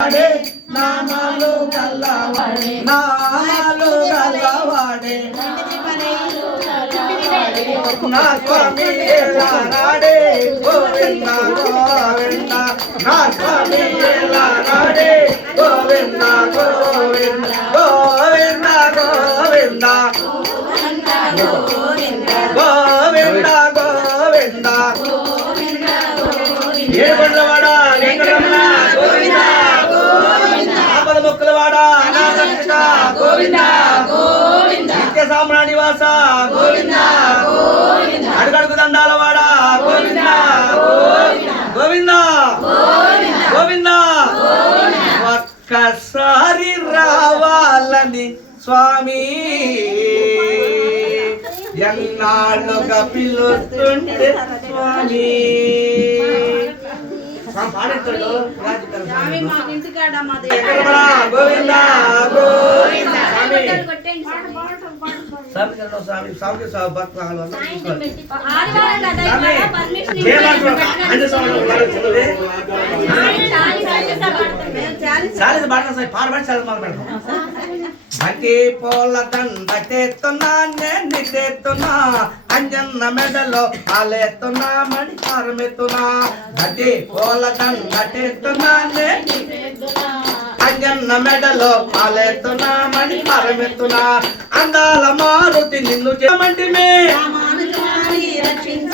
నామాలు గల్లవాడే నామాలు గల్లవాడే నా స్వామి రాడే గోవింద గోవింద నా స్వామి రాడే గోవింద గోవింద గోవింద గోవింద గోవింద గోవింద ఏడుకొండలవాడ వెంకటరమణ గోవింద ఆపద మొక్కలవాడ అనాథరక్షక గోవింద నిత్య సామ్రా నివాస గోవింద అడుగడుగు దండాలవాడ గోవింద గోవింద గోవింద ఒక్కసారి రావాలని స్వామి ఎన్నాళ్ళుగా పిలుస్తుంటే స్వామి గోవింద భక్తి పూల దండ తెస్తున్నా నేను తెస్తున్నా అంజన్న మెడలో పాలెత్తున్నా మణి పారమెత్తున్నా భక్తి పూల దండ తెస్తున్నా అంజన్న మెడలో పాలెత్తున్నా మణి పారమెత్తున్నా అందాల మారుతి నిన్ను చేయమంటిమే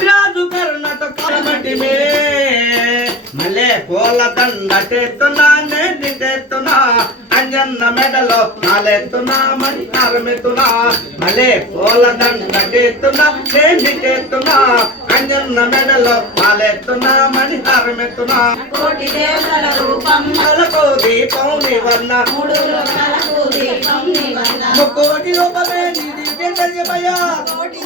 రాజు కరుణతో కరమంటిమే మళ్ళీ పూల దండ తెస్తున్నా నేను తెస్తున్నా అంజన్న మెడలో నాలెత్తున్నా మణి కాలమెత్తున్నా మళ్ళీ పూల దండ తెస్తున్నా నేను తెస్తున్నా అంజన్న మెడలో నాలెత్తున్నా మణి కాలమెత్తున్నా కోటి దేవతల రూపం కలకు దీపం నివర్ణ మూడు లోకాలకు దీపం నివర్ణ ముక్కోటి రూపమే నీ దివ్య కోటి